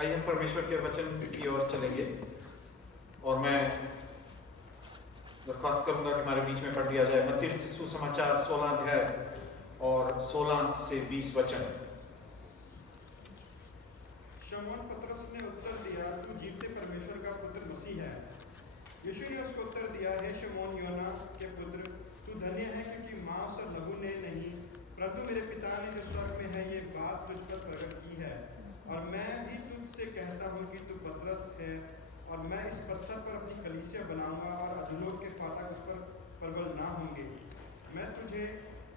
आइए हम परमेश्वर के वचन की ओर चलेंगे और मैं दरख्वास्त करूंगा कि हमारे बीच में पढ़ दिया जाए मत्ती सुसमाचार 16 अध्याय और 16 से 20 वचन। शमौन पतरस ने उत्तर दिया, तू जीवते परमेश्वर का पुत्र मसीह है। यीशु ने उसको उत्तर दिया, हे शमौन योना के पुत्र, तू धन्य है क्योंकि मांस और लहू ने नहीं, परंतु मेरे पिता ने जो स्वर्ग में है ये बात तुझ पर प्रकट की है। और मैं भी तुझसे कहता हूँ कि तू पतरस है, और मैं इस पत्थर पर अपनी कलीसिया बनाऊंगा और अधोलोक के फाटक उस पर प्रबल ना होंगे। मैं तुझे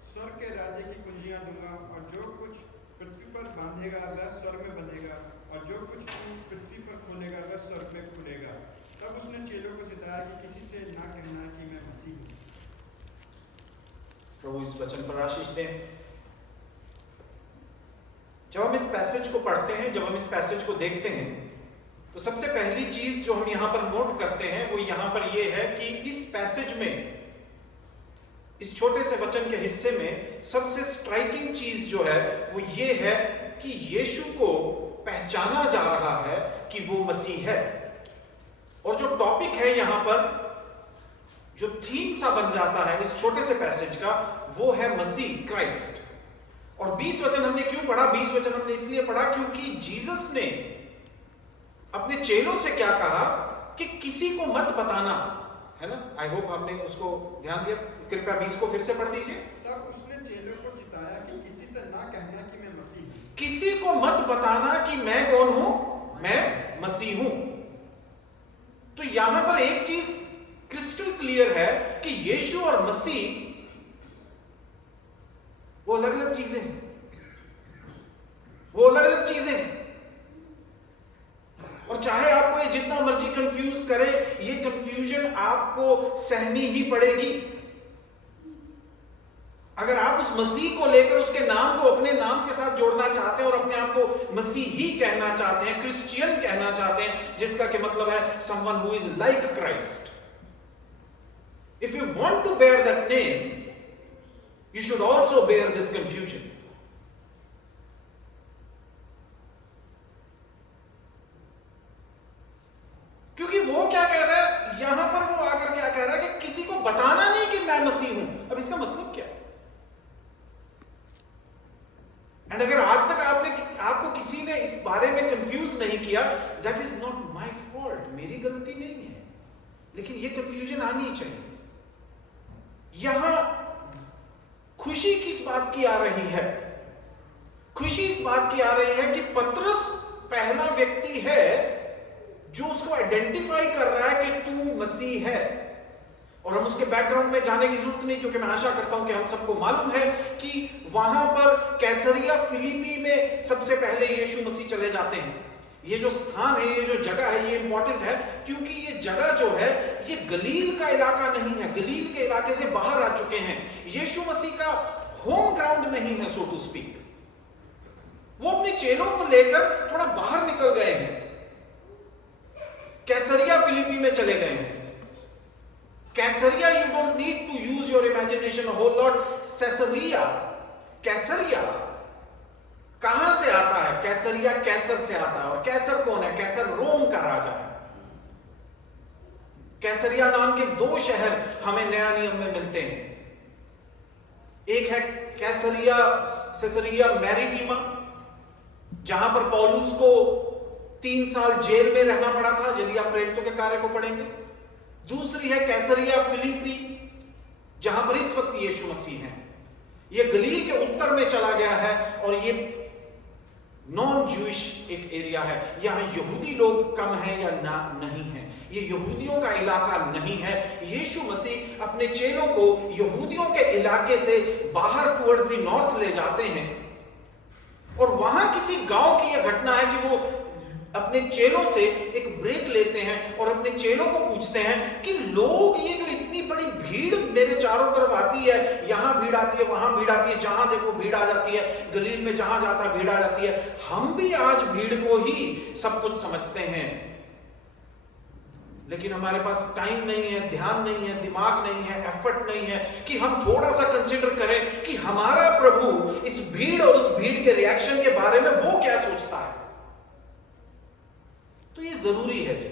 स्वर्ग के राज्य की कुंजियां दूंगा, और जो कुछ पृथ्वी पर बांधेगा वह स्वर्ग में बंधेगा, और जो कुछ तू पृथ्वी पर खोलेगा वह स्वर्ग में खुलेगा। तब उसने चेलों को सिताया कि किसी से ना कहना कि मैं मसीह हूँ। प्रभु इस वचन पर आशीष दें। जब हम इस पैसेज को पढ़ते हैं, जब हम इस पैसेज को देखते हैं, तो सबसे पहली चीज जो हम यहां पर नोट करते हैं वो यहां पर यह है कि इस पैसेज में, इस छोटे से वचन के हिस्से में सबसे स्ट्राइकिंग चीज जो है वो ये है कि यीशु को पहचाना जा रहा है कि वो मसीह है। और जो टॉपिक है यहां पर, जो थीम सा बन जाता है इस छोटे से पैसेज का, वो है मसीह, क्राइस्ट। और 20 वचन हमने क्यों पढ़ा? 20 वचन हमने इसलिए पढ़ा क्योंकि जीसस ने अपने चेलों से क्या कहा कि किसी को मत बताना, है ना? आई होप आपने उसको ध्यान दिया। कृपया 20 को फिर से पढ़ दीजिए। तब उसने चेलों को चिताया कि किसी से ना कहना कि मैं मसीह हूँ। किसी को मत बताना कि मैं कौन हूं, मैं मसीह हूं। तो यहां पर एक चीज क्रिस्टल क्लियर है कि यीशु और मसीह वो अलग अलग चीजें हैं, वो अलग अलग चीजें हैं। और चाहे आपको ये जितना मर्जी कंफ्यूज करे, ये कंफ्यूजन आपको सहनी ही पड़ेगी। अगर आप उस मसीह को लेकर उसके नाम को अपने नाम के साथ जोड़ना चाहते हैं और अपने आप को मसीह ही कहना चाहते हैं, क्रिश्चियन कहना चाहते हैं, जिसका के मतलब है someone who is like Christ, if you want to bear that name, you should also bear this confusion. क्योंकि वो क्या कह रहा है यहां पर, वो आकर क्या कह रहा है कि किसी को बताना नहीं कि मैं मसीह हूं। अब इसका मतलब क्या है? एंड अगर आज तक आपको किसी ने इस बारे में कंफ्यूज नहीं किया, that is not my fault, मेरी गलती नहीं है, लेकिन ये कंफ्यूजन आनी चाहिए। यहां खुशी किस बात की आ रही है? खुशी इस बात की आ रही है कि पतरस पहला व्यक्ति है जो उसको आइडेंटिफाई कर रहा है कि तू मसीह है। और हम उसके बैकग्राउंड में जाने की जरूरत नहीं, क्योंकि मैं आशा करता हूं कि हम सबको मालूम है कि वहां पर कैसरिया फिलिपी में सबसे पहले यीशु मसीह चले जाते हैं। ये जो स्थान है, ये जो जगह है, ये इंपॉर्टेंट है क्योंकि ये जगह जो है ये गलील का इलाका नहीं है, गलील के इलाके से बाहर आ चुके हैं। यीशु मसीह का होम ग्राउंड नहीं है, सो टू स्पीक। वो अपने चेलों को लेकर थोड़ा बाहर निकल गए हैं, कैसरिया फिलिपी में चले गए हैं। Kesariya, you don't need to use your imagination a whole lot. Kesariya कहां से आता है? कैसरिया कैसर से आता है। और कैसर कौन है? कैसर रोम का राजा है। कैसरिया नाम के 2 शहर हमें नया नियम में मिलते हैं। एक है कैसरिया मैरिटिमा, जहां पर पौलुस को 3 साल जेल में रहना पड़ा था, यदि आप प्रेरितों के कार्य को पढ़ेंगे। दूसरी है कैसरिया फिलिपी, जहां पर इस वक्त यीशु मसीह है। यह गलील के उत्तर में चला गया है और यह नॉन जूइश एक एरिया है। यहां यहूदी लोग कम हैं या ना नहीं है, ये यहूदियों का इलाका नहीं है। यीशु मसीह अपने चेलों को यहूदियों के इलाके से बाहर टुवर्ड्स द नॉर्थ ले जाते हैं। और वहां किसी गांव की यह घटना है कि वो अपने चेलों से एक ब्रेक लेते हैं और अपने चेलों को पूछते हैं कि लोग, ये जो इतनी बड़ी भीड़ मेरे चारों तरफ आती है, यहां भीड़ आती है, वहां भीड़ आती है, जहां देखो भीड़ आ जाती है, गलील में जहां जाता है भीड़ आ जाती है, हम भी आज भीड़ को ही सब कुछ समझते हैं, लेकिन हमारे पास टाइम नहीं है, ध्यान नहीं है, दिमाग नहीं है, एफर्ट नहीं है कि हम थोड़ा सा कंसीडर करें कि हमारा प्रभु इस भीड़ और उस भीड़ के रिएक्शन के बारे में वो क्या सोचता है। तो ये जरूरी है जी।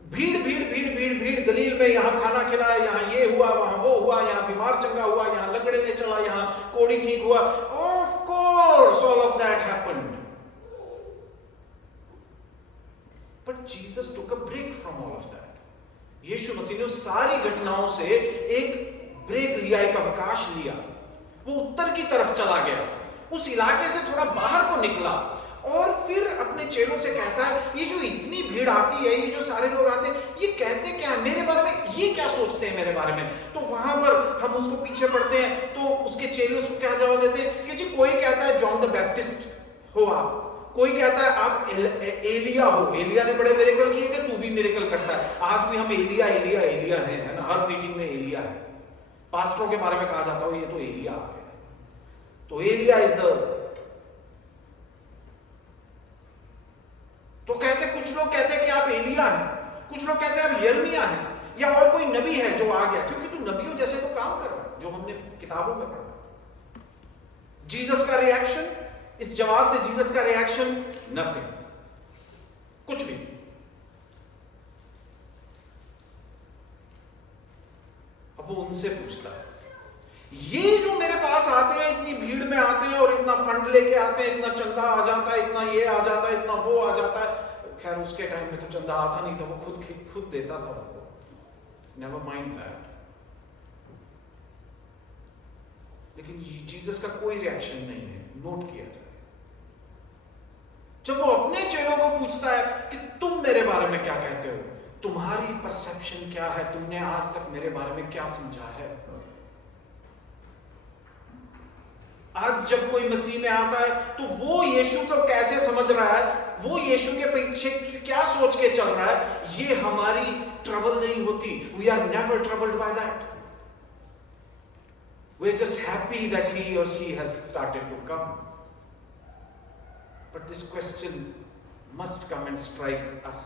भीड़ भीड़ भीड़ भीड़ भीड़, गलील में यहां खाना खिलाया, यहां ये हुआ, वहां वो हुआ, यहां बीमार चंगा हुआ, यहां लंगड़े ने चला, यहां कोढ़ी ठीक हुआ। Of course all of that happened, but Jesus took a break from all of that. Yeshu Masih ने उस सारी घटनाओं से एक ब्रेक लिया, एक अवकाश लिया। वो उत्तर की तरफ चला गया, उस इलाके से थोड़ा बाहर को निकला, और फिर अपने चेलों से कहता है, ये जो इतनी भीड़ आती है, ये जो सारे लोग आते हैं, ये कहते क्या है मेरे बारे में, ये क्या सोचते हैं मेरे बारे में। तो वहां पर हम उसको पीछे पढ़ते हैं, तो उसके चेले उसको क्या जवाब देते हैं कि जी कोई कहता है जॉन द बैप्टिस्ट हो आप, कोई कहता है आप एलिया हो, एलिया ने बड़े मिरेकल किए थे, तू भी मिरेकल करता है। आज भी हम एलिया एलिया एलिया है ना, हर मीटिंग में एलिया है। पास्टरों के बारे में कहा जाता हो ये तो एलिया आ गए, तो एलिया इज द, तो कहते, कुछ लोग कहते हैं कि आप एलिया हैं, कुछ लोग कहते हैं आप यिर्मयाह हैं, या और कोई नबी है जो आ गया, क्योंकि तू नबियों जैसे तो काम कर रहा है जो हमने किताबों में पढ़ा। जीसस का रिएक्शन, इस जवाब से जीसस का रिएक्शन, नथिंग, कुछ भी। अब वो उनसे पूछता है, ये जो मेरे पास आते हैं, इतनी भीड़ में आते हैं और इतना फंड लेके आते हैं, इतना चंदा आ जाता है, इतना ये आ जाता है, इतना वो आ जाता है। खैर उसके टाइम में तो चंदा आता नहीं था, वो खुद देता था उनको, नेवर माइंड दैट। लेकिन जीसस का कोई रिएक्शन नहीं है, नोट किया जाए। जब वो अपने चेलों को पूछता है कि तुम मेरे बारे में क्या कहते हो, तुम्हारी परसेप्शन क्या है, तुमने आज तक मेरे बारे में क्या समझा है। आज जब कोई मसीह में आता है तो वो यीशु को कैसे समझ रहा है, वो यीशु के पीछे क्या सोच के चल रहा है, ये हमारी ट्रबल नहीं होती। We are never troubled by that, we are just happy that he और she has started to come. But this question must come and strike us.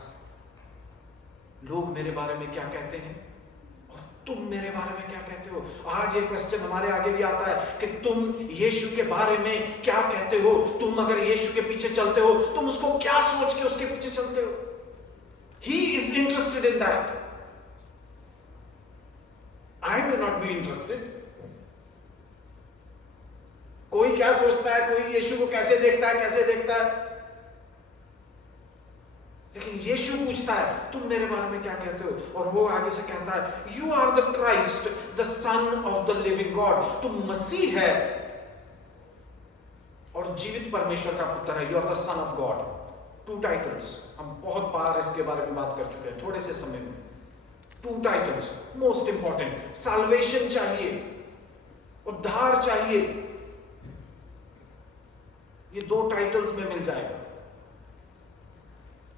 लोग मेरे बारे में क्या कहते हैं और तुम मेरे बारे में क्या कहते हो। आज ये क्वेश्चन हमारे आगे भी आता है कि तुम यीशु के बारे में क्या कहते हो। तुम अगर यीशु के पीछे चलते हो, तुम उसको क्या सोच के उसके पीछे चलते हो। He is interested in that. I may not be interested. कोई क्या सोचता है, कोई यीशु को कैसे देखता है, कैसे देखता है, लेकिन यीशु पूछता है तुम मेरे बारे में क्या कहते हो। और वो आगे से कहता है you are the Christ the son of the living God. तुम मसीह है और जीवित परमेश्वर का पुत्र है। You are the son of God. 2 titles, हम बहुत बार इसके बारे में बात कर चुके हैं थोड़े से समय में। 2 टाइटल्स मोस्ट इंपॉर्टेंट। साल्वेशन चाहिए, उद्धार चाहिए, ये 2 टाइटल्स में मिल जाएगा।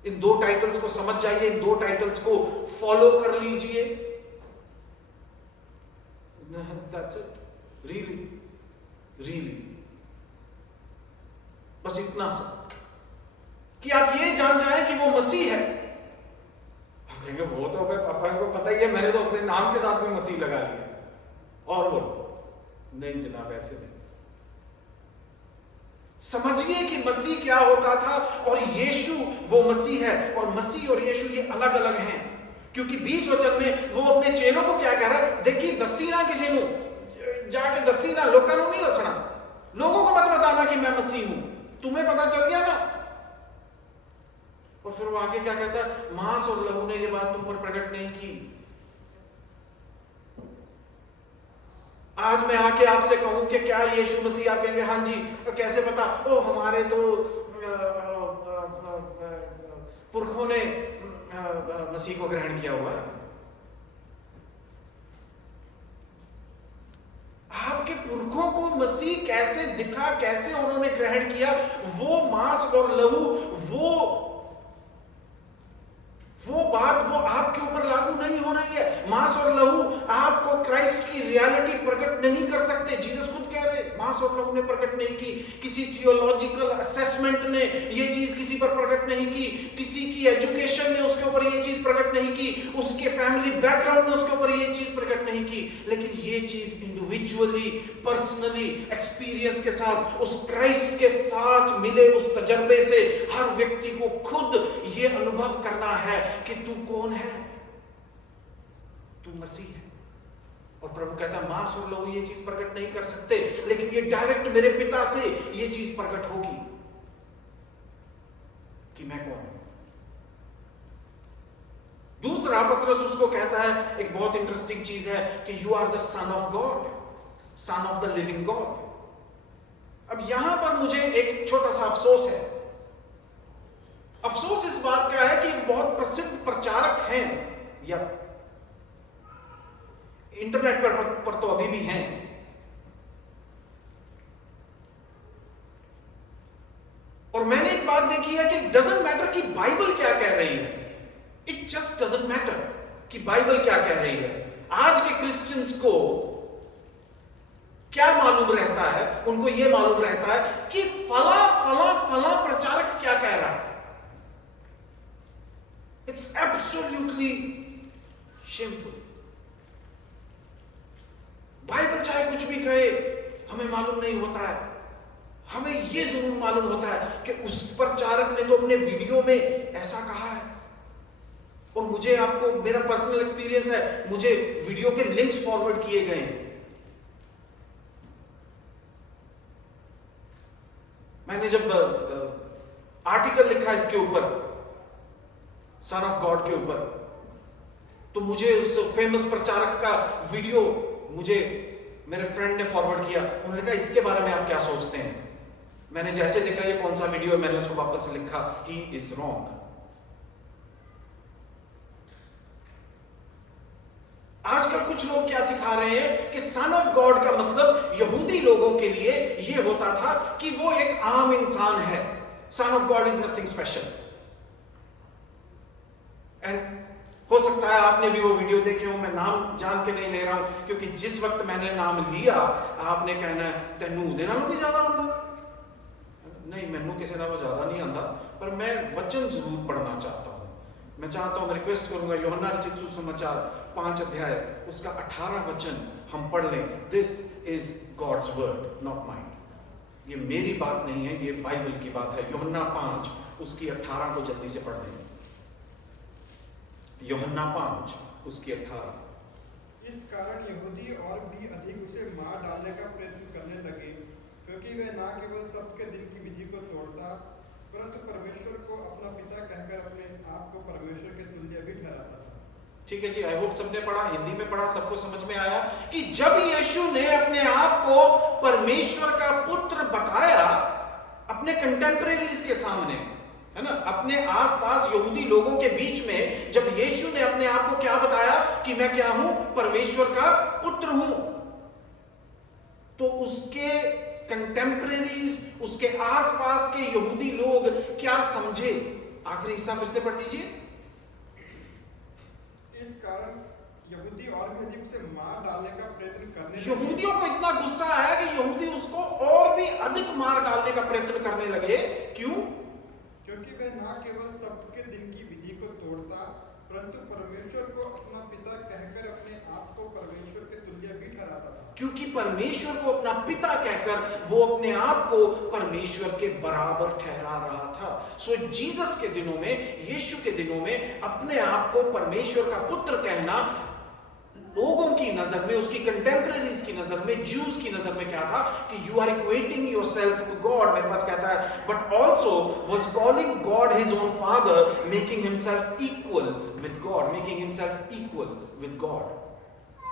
इन 2 टाइटल्स को समझ जाइए, इन 2 टाइटल्स को फॉलो कर लीजिए। That's it. Really, really. बस इतना सा कि आप ये जान जाएं कि वो मसीह है। आप कहेंगे वो तो अपन को पता ही है, मैंने तो अपने नाम के साथ में मसीह लगा लिया। और वो नहीं जनाब, ऐसे नहीं। समझिए कि मसीह क्या होता था और यीशु वो मसीह है। और मसीह और यीशु ये अलग अलग हैं, क्योंकि 20 वचन में वो अपने चेलों को क्या कह रहा है, देखिए दसी ना किसी को जाके दसी ना, लोगों को नहीं दसना, लोगों को मत बताना कि मैं मसीह हूं, तुम्हें पता चल गया ना। और फिर वो आगे क्या कहता है, मांस और लहू ने ये बात तुम पर प्रकट नहीं की। आज मैं आके आपसे कहूं कि क्या यीशु मसीह, आप कहेंगे हाँ जी, कैसे पता? ओ हमारे तो पुरखों ने मसीह को ग्रहण किया हुआ है। आपके पुरखों को मसीह कैसे दिखा, कैसे उन्होंने ग्रहण किया, वो मांस और लहू, वो बात वो आपके ऊपर लागू नहीं हो रही है। मांस और लहू आपको क्राइस्ट की रियलिटी प्रकट नहीं कर सकते। जीसस खुद कह अरे मांस और लहू ने प्रकट नहीं की, किसी थियोलॉजिकल असेसमेंट ने ये चीज किसी पर प्रकट नहीं की, किसी की एजुकेशन ने उसके ऊपर ये चीज प्रकट नहीं की, उसके फैमिली बैकग्राउंड ने उसके ऊपर ये चीज प्रकट नहीं की, लेकिन ये चीज इंडिविजुअली पर्सनली एक्सपीरियंस के साथ, उस क्राइस्ट के साथ मिले उस तजर्बे से हर व्यक्ति को खुद ये अनुभव करना है कि तू कौन है, तू मसीह है। और प्रभु कहता है मांस और लहू ये चीज प्रकट नहीं कर सकते, लेकिन ये डायरेक्ट मेरे पिता से ये चीज प्रकट होगी कि मैं कौन हूं। दूसरा पतरस उसको कहता है, एक बहुत इंटरेस्टिंग चीज है कि you are the son of God, son of the living God. अब यहां पर मुझे एक छोटा सा अफसोस है। अफसोस इस बात का है कि एक बहुत प्रसिद्ध प्रचारक हैं, या इंटरनेट पर तो अभी भी हैं, और मैंने एक बात देखी है कि डजंट मैटर कि बाइबल क्या कह रही है, इट जस्ट डजंट मैटर कि बाइबल क्या कह रही है। आज के क्रिश्चियंस को क्या मालूम रहता है? उनको यह मालूम रहता है कि फला फला फला प्रचारक क्या कह रहा है। It's absolutely shameful. बाइबल चाहे कुछ भी कहे, हमें मालूम नहीं होता है। हमें यह जरूर मालूम होता है कि उस प्रचारक ने तो अपने वीडियो में ऐसा कहा है, और मुझे आपको मेरा पर्सनल एक्सपीरियंस है, मुझे वीडियो के लिंक्स फॉरवर्ड किए गए हैं। मैंने जब आर्टिकल लिखा इसके ऊपर, सन ऑफ गॉड के ऊपर, तो मुझे उस फेमस प्रचारक का वीडियो मुझे मेरे फ्रेंड ने फॉरवर्ड किया। उन्होंने कहा इसके बारे में आप क्या सोचते हैं? मैंने जैसे देखा ये कौन सा वीडियो है, मैंने उसको वापस लिखा, ही इज रॉन्ग। आजकल कुछ लोग क्या सिखा रहे हैं कि सन ऑफ गॉड का मतलब यहूदी लोगों के लिए यह होता था कि वो एक आम इंसान है। सन of God is nothing special. And हो सकता है आपने भी वो वीडियो देखे हो, मैं नाम जान के नहीं ले रहा हूं, क्योंकि जिस वक्त मैंने नाम लिया आपने कहना है तेनू दे नालों भी ज्यादा आंदा। नहीं, मैनू किसी नालों ज्यादा नहीं आंदा, पर मैं वचन जरूर पढ़ना चाहता हूं। मैं चाहता हूं, मैं रिक्वेस्ट करूंगा, यूहन्ना रचित सुसमाचार 5 अध्याय उसका 18 वचन हम पढ़ लें। This is God's word, not mind. ये मेरी बात नहीं है, ये बाइबल की बात है। यूहन्ना 5 उसकी 18 को जल्दी से पढ़ लें। यूहन्ना 5 उसकी 18। इस कारण यहूदी और भी अधिक उसे मार डालने का प्रयत्न करने लगे, क्योंकि वह ना केवल सबके दिल की विधि को तोड़ता, परंतु परमेश्वर को अपना पिता कहकर अपने आप को परमेश्वर के तुल्य भी ठहराता था। ठीक है जी, आई होप सबने पढ़ा, हिंदी में पढ़ा, सबको समझ में आया कि जब यीशु ने अपने आप को परमेश्वर का पुत्र बताया अपने कंटेम्परेरीज के सामने, है ना, अपने आसपास यहूदी लोगों के बीच में, जब यीशु ने अपने आप को क्या बताया कि मैं क्या हूं, परमेश्वर का पुत्र हूं, तो उसके कंटेम्परेरीज, उसके आसपास के यहूदी लोग क्या समझे? आखिरी हिस्सा फिर से पढ़ दीजिए। इस कारण यहूदी और भी अधिक उसे मार डालने का प्रयत्न करने लगे। यहूदियों को इतना गुस्सा आया कि यहूदी उसको और भी अधिक मार डालने का प्रयत्न करने लगे। क्यों? क्योंकि वह ना केवल सबके दिल की विधि को तोड़ता, परंतु परमेश्वर को अपना पिता कहकर अपने आप को परमेश्वर के तुल्य भी ठहराता था। क्योंकि परमेश्वर को अपना पिता कहकर वो अपने आप को परमेश्वर के बराबर ठहरा रहा था। सो जीसस के दिनों में, यीशु के दिनों में अपने आप को परमेश्वर का पुत्र कहना लोगों की नजर में, उसकी कंटेम्परेरीज की नजर में, ज्यूज की नजर में क्या था कि you are equating yourself to God. मेरे पास कहता है but also was calling God his own father, making himself equal with God, making himself equal with God.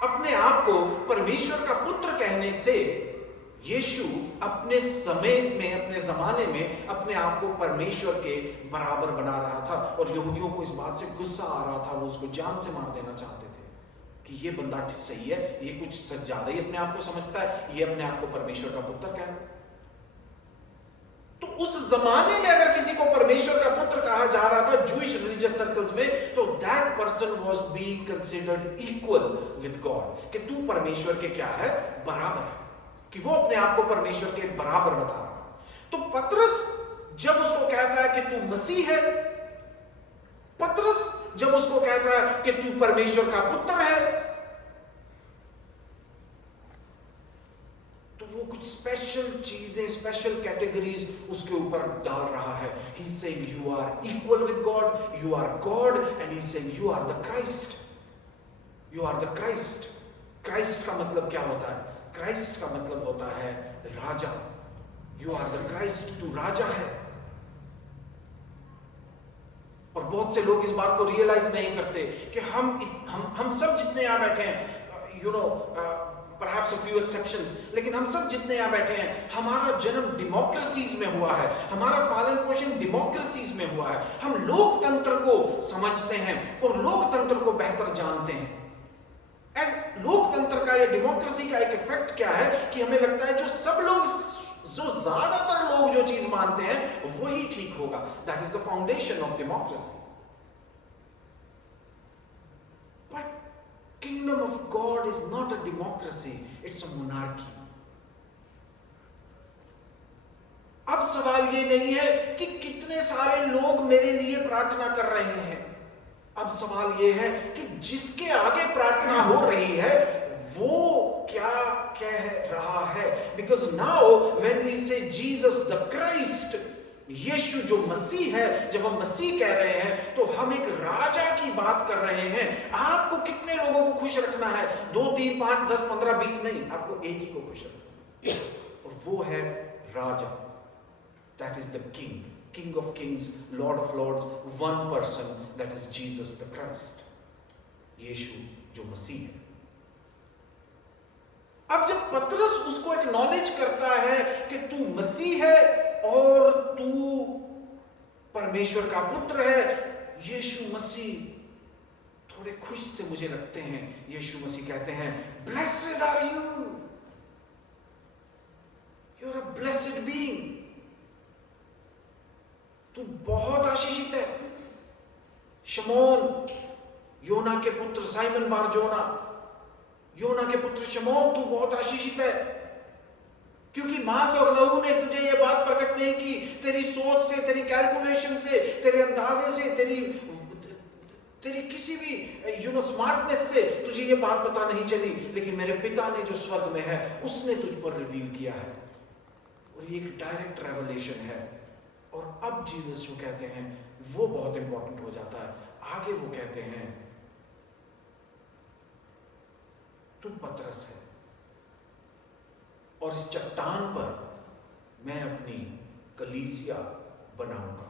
अपने आप को परमेश्वर का पुत्र कहने से यीशु अपने समय में, अपने जमाने में अपने आप को परमेश्वर के बराबर बना रहा था, और यहूदियों को इस बात से गुस्सा आ रहा था। वो उसको जान से मार देना चाहते थे कि ये बंदा सही है, ये कुछ ज्यादा ही अपने आप को समझता है, ये अपने आप को परमेश्वर का पुत्र कह रहा है। तो उस जमाने में अगर किसी को परमेश्वर का पुत्र कहा जा रहा था जूइश रिलीजियस सर्कल्स में, तो that person was being considered equal with God, कि तू परमेश्वर के क्या है, बराबर है। कि वो अपने आप को परमेश्वर के बराबर बता रहा है। तो पतरस जब उसको कहता है कि तू मसीह है, पतरस जब उसको कहता है कि तू परमेश्वर का पुत्र है, तो वो कुछ स्पेशल चीजें, स्पेशल कैटेगरीज उसके ऊपर डाल रहा है। He is saying you are equal with God, you are God, and he is saying you are the Christ, you are the Christ. Christ का मतलब क्या होता है? क्राइस्ट का मतलब होता है राजा। यू आर द क्राइस्ट, तू राजा है। और बहुत से लोग इस बात को रियलाइज नहीं करते कि हम सब जितने यहां बैठे हैं, you know, perhaps a few exceptions, लेकिन हम सब जितने यहां बैठे हैं, हमारा जन्म डेमोक्रेसीज में हुआ है, हमारा पालन पोषण डेमोक्रेसीज में हुआ है। हम लोकतंत्र को समझते हैं और लोकतंत्र को बेहतर जानते हैं। एंड लोकतंत्र का या डेमोक्रेसी का एक इफेक्ट क्या है कि हमें लगता है जो ज्यादातर लोग जो चीज मानते हैं वही ठीक होगा। That is the foundation of democracy. But kingdom of God is not a democracy, it's a monarchy. अब सवाल ये नहीं है कि कितने सारे लोग मेरे लिए प्रार्थना कर रहे हैं। अब सवाल ये है कि जिसके आगे प्रार्थना हो रही है वो क्या कह रहा है। बिकॉज नाउ व्हेन वी से जीसस द क्राइस्ट, यीशु जो मसीह है, जब हम मसीह कह रहे हैं तो हम एक राजा की बात कर रहे हैं। आपको कितने लोगों को खुश रखना है? 2, 3, 5, 10, 15, 20 नहीं, आपको एक ही को खुश रखना है, और वो है राजा। That is the king, King of Kings, Lord of Lords, one person, that is Jesus the Christ, यीशु जो मसीह है। अब जब पतरस उसको एक्नॉलेज करता है कि तू मसीह है और तू परमेश्वर का पुत्र है, यीशु मसीह थोड़े खुश से मुझे लगते हैं। यीशु मसीह कहते हैं, blessed are you, you are a blessed being, तू बहुत आशीषित है। शमौन, योना के पुत्र, साइमन बार जोना, योना के पुत्र शमौन, तू बहुत आशीषित है, क्योंकि मांस और लहू ने तुझे यह बात प्रकट नहीं की। तेरी सोच से, तेरी कैलकुलेशन से, तेरे अंदाजे से, तेरी किसी भी स्मार्टनेस से तुझे ये बात पता नहीं चली, लेकिन मेरे पिता ने जो स्वर्ग में है उसने तुझ पर रिवील किया है। और ये एक डायरेक्ट रेवलेशन है। और अब जीसस जो कहते हैं वो बहुत इंपॉर्टेंट हो जाता है। आगे वो कहते हैं, तू पतरस है और इस चट्टान पर मैं अपनी कलीसिया बनाऊंगा।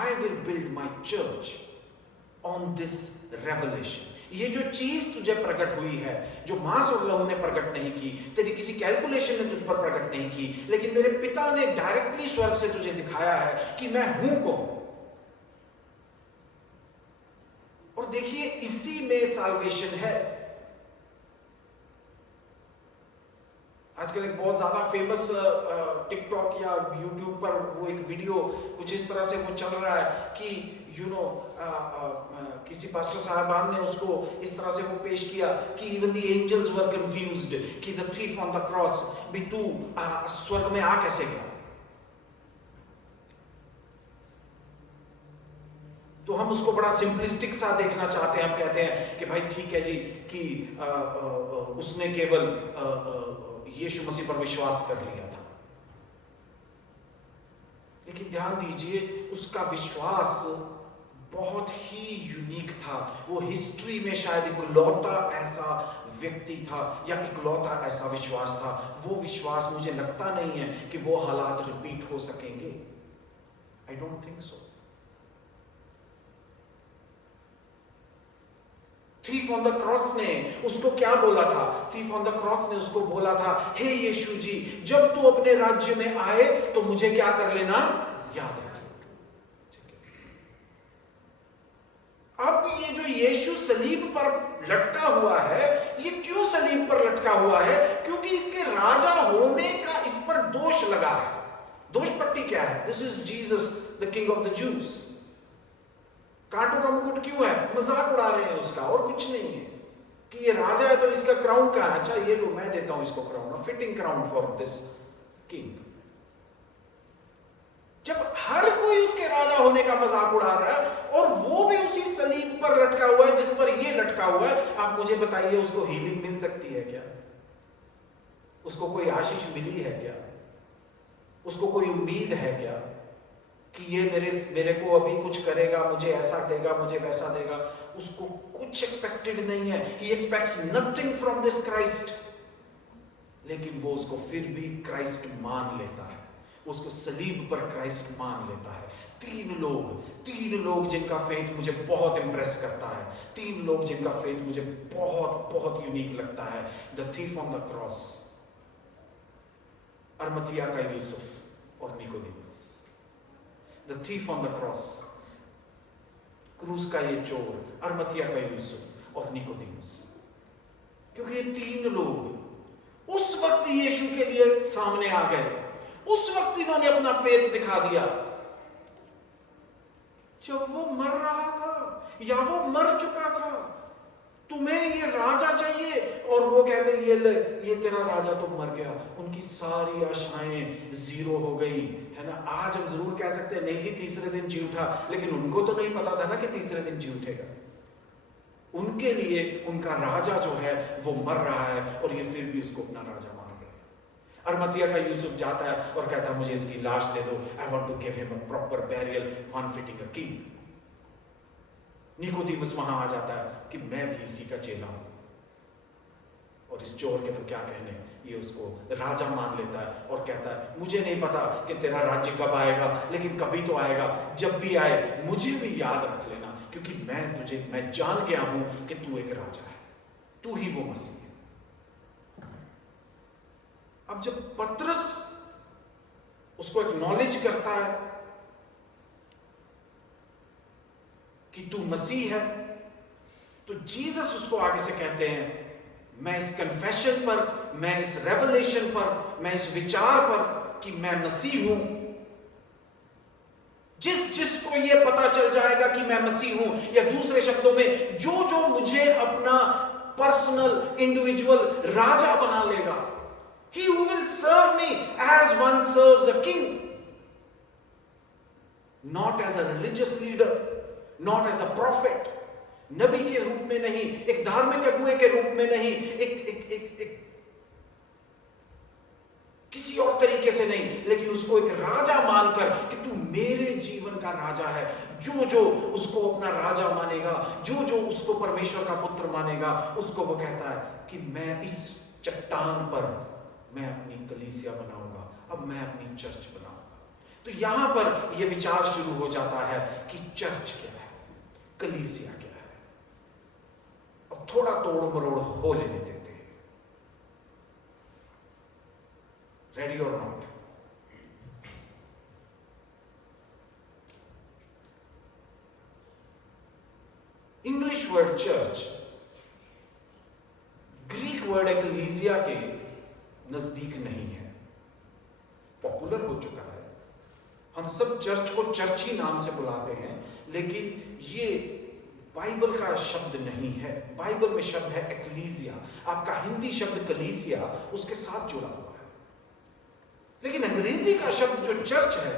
I will build my church on this revelation. ये जो चीज तुझे प्रकट हुई है, जो मांस और लहू ने प्रकट नहीं की, तेरी किसी कैलकुलेशन ने तुझ पर प्रकट नहीं की, लेकिन मेरे पिता ने डायरेक्टली स्वर्ग से तुझे दिखाया है कि मैं हूं कौन। और देखिए, इसी में साल्वेशन है। आजकल एक बहुत ज्यादा फेमस टिकटॉक या यूट्यूब पर वो एक वीडियो कुछ इस तरह से वो चल रहा है कि किसी पास्टर साहबान ने उसको इस तरह से वो पेश किया कि even the angels were confused कि the thief on the cross, भी तू स्वर्ग में आ कैसे गया। तो हम उसको बड़ा सिंपलिस्टिक सा देखना चाहते हैं। हम कहते हैं कि भाई ठीक है जी, कि उसने केवल यीशु मसीह पर विश्वास कर लिया था। लेकिन ध्यान दीजिए, उसका विश्वास बहुत ही यूनिक था। वो हिस्ट्री में शायद इकलौता ऐसा व्यक्ति था या इकलौता ऐसा विश्वास था। वो विश्वास, मुझे लगता नहीं है कि वो हालात रिपीट हो सकेंगे। I don't think so. Thief on the cross ने उसको क्या बोला था? थीफ ऑन द क्रॉस ने उसको बोला था, हे यीशु जी, जब तू अपने राज्य में आए तो मुझे क्या कर लेना, याद रखना। अब ये जो यीशु सलीब पर लटका हुआ है, ये क्यों सलीब पर लटका हुआ है? क्योंकि इसके राजा होने का इस पर दोष लगा है। दोष पट्टी क्या है? This is Jesus the king of the juice. कांटों का मुकुट क्यों है? मजाक उड़ा रहे हैं उसका, और कुछ नहीं है। कि ये राजा है तो इसका क्राउन कहाँ है? अच्छा ये लो, मैं देता हूं इसको crown, fitting crown for this king. जब हर कोई उसके राजा होने का मजाक उड़ा रहा है और वो भी उसी सलीब पर लटका हुआ है जिस पर ये लटका हुआ है, आप मुझे बताइए उसको हीलिंग मिल सकती है क्या? उसको कोई आशीष मिली है क्या? उसको कोई उम्मीद है क्या कि ये मेरे को अभी कुछ करेगा, मुझे ऐसा देगा, मुझे वैसा देगा? उसको कुछ एक्सपेक्टेड नहीं है। He expects nothing from this Christ. लेकिन वो उसको फिर भी क्राइस्ट मान लेता है, उसको सलीब पर क्राइस्ट मान लेता है। तीन लोग जिनका फेथ मुझे बहुत इंप्रेस करता है, तीन लोग जिनका फेथ मुझे बहुत बहुत यूनिक लगता है। The thief on the cross, Arimathea का यूसुफ और Nicodemus. The thief on the cross, क्रूस का ये चोर, अरमतिया का यूसुफ और निकोदेमुस। क्योंकि ये तीन लोग उस वक्त यीशु के लिए सामने आ गए, उस वक्त इन्होंने अपना फेथ दिखा दिया जब वो मर रहा था या वो मर चुका था। तुम्हें ये राजा चाहिए, और वो कहते ये तेरा राजा तो मर गया। उनकी सारी आशाएं जीरो हो गई, है ना। आज हम जरूर कह सकते हैं नहीं जी तीसरे दिन जी उठा, लेकिन उनको तो नहीं पता था ना कि तीसरे दिन जी उठेगा। उनके लिए उनका राजा जो है वो मर रहा है और ये फिर भी उसको अपना राजा मान रहे हैं। अरमतिया का यूसुफ जाता है और कहता है मुझे इसकी लाश दे दो, I want to give him a proper burial one fitting a king. Nicodemus वहां आ जाता है कि मैं भी इसी का चेला हूं, और इस चोर के तो क्या कहने, ये उसको राजा मान लेता है और कहता है मुझे नहीं पता कि तेरा राज्य कब आएगा, लेकिन कभी तो आएगा। जब भी आए मुझे भी याद रख लेना, क्योंकि मैं जान गया हूं कि तू एक राजा है, तू ही वो मसीह है। अब जब पतरस उसको एक्नॉलेज करता है कि तू मसीह है, तो जीसस उसको आगे से कहते हैं मैं इस कन्फेशन पर, मैं इस रेवलेशन पर, मैं इस विचार पर कि मैं मसीह हूं, जिसको ये पता चल जाएगा कि मैं मसीह हूं, या दूसरे शब्दों में जो मुझे अपना पर्सनल इंडिविजुअल राजा बना लेगा, he who will serve me as one serves a king, not as a religious leader, not as a prophet, नबी के रूप में नहीं, एक धार्मिक अगुए के रूप में नहीं, एक किसी और तरीके से नहीं, लेकिन उसको एक राजा मानकर कि तू मेरे जीवन का राजा है। जो उसको अपना राजा मानेगा, जो उसको परमेश्वर का पुत्र मानेगा, उसको वो कहता है कि मैं इस चट्टान पर मैं अपनी कलीसिया बनाऊंगा, अब मैं अपनी चर्च बनाऊंगा। तो यहां पर यह विचार शुरू हो जाता है कि चर्च क्या है, कलीसिया क्या है। अब थोड़ा तोड़ मरोड़ हो लेने देते हैं। रेडी और not? English word church Greek word ecclesia के नजदीक नहीं है, पॉपुलर हो चुका है। हम सब चर्च को चर्च ही नाम से बुलाते हैं, लेकिन ये बाइबल का शब्द नहीं है। बाइबल में शब्द है एक्लीसिया। आपका हिंदी शब्द कलीसिया उसके साथ जुड़ा हुआ है, लेकिन अंग्रेजी का शब्द जो चर्च है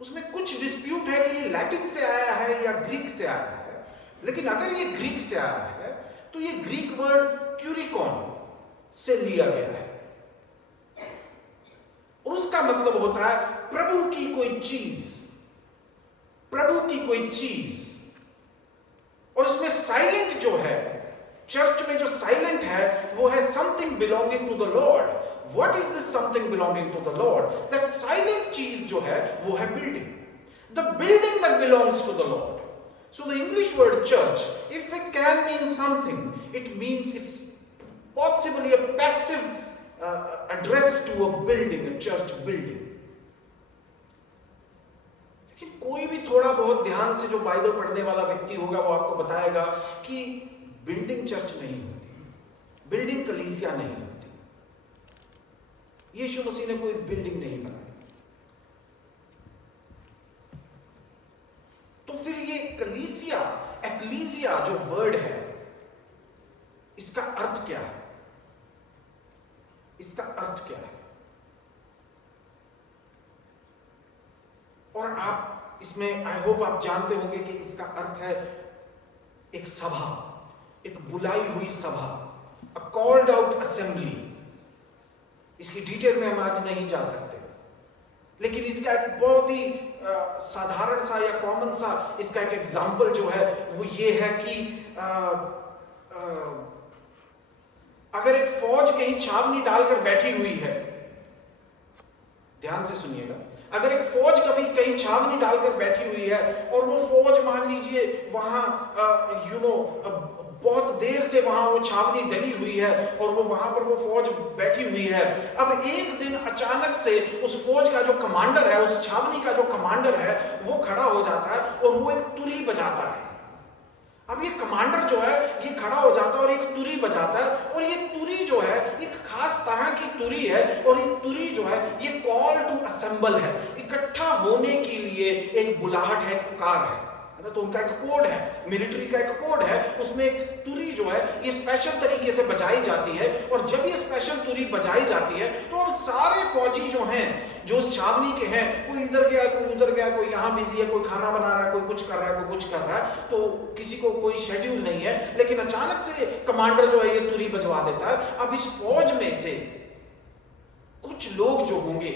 उसमें कुछ डिस्प्यूट है कि ये लैटिन से आया है या ग्रीक से आया है। लेकिन अगर ये ग्रीक से आया है तो ये ग्रीक वर्ड क्यूरिकॉन से लिया गया है, और उसका मतलब होता है प्रभु की कोई चीज, प्रभु की कोई चीज। और इसमें साइलेंट जो है, चर्च में जो साइलेंट है वो है something belonging to the Lord. What is this something belonging to the Lord? That silent चीज जो है वो है building, the building that belongs to the Lord. So the English word church, if it can mean something, it means it's possibly a passive address to a building, a church building. लेकिन कोई भी थोड़ा बहुत ध्यान से जो Bible पढ़ने वाला व्यक्ति होगा वो आपको बताएगा कि बिल्डिंग चर्च नहीं होती, बिल्डिंग कलीसिया नहीं होती। यीशु मसीह ने कोई बिल्डिंग नहीं बनाई। तो फिर ये कलीसिया, एक्लीसिया जो वर्ड है, इसका अर्थ क्या है? इसका अर्थ क्या है? और आप इसमें आई होप आप जानते होंगे कि इसका अर्थ है एक सभा, एक बुलाई हुई सभा, अ कॉल्ड आउट असेंबली। इसकी डिटेल में हम आज नहीं जा सकते, लेकिन इसका एक बहुत ही साधारण सा या कॉमन सा इसका एक एग्जाम्पल जो है वो ये है कि अगर एक फौज कहीं छावनी डालकर बैठी हुई है, ध्यान से सुनिएगा, अगर एक फौज कभी कहीं छावनी डालकर बैठी हुई है और वो फौज मान लीजिए वहां बहुत देर से वहां वो छावनी डली हुई है और वो वहां पर वो फौज बैठी हुई है, अब एक दिन अचानक से उस फौज का जो कमांडर है, उस छावनी का जो कमांडर है, वो खड़ा हो जाता है और वो एक तुरी बजाता है। अब ये कमांडर जो है ये खड़ा हो जाता है और एक तुरी बजाता है, और ये तुरी जो है एक खास तरह की तुरी है, और ये तुरी जो है ये कॉल टू असेंबल है, इकट्ठा होने के लिए एक बुलाहट है, एक पुकार है ना। तो उनका एक कोड है, मिलिट्री का एक कोड है, उसमें एक तुरी जो है ये स्पेशल तरीके से बजाई जाती है, और जब ये स्पेशल तुरी बजाई जाती है तो अब सारे फौजी जो हैं, जो उस छावनी के हैं, कोई इधर गया, कोई उधर गया, कोई यहाँ बिजी है, कोई खाना बना रहा है, कोई कुछ कर रहा है, कोई कुछ कर रहा है, तो किसी को कोई शेड्यूल नहीं है, लेकिन अचानक से कमांडर जो है ये तुरी बजवा देता है। अब इस फौज में से कुछ लोग जो होंगे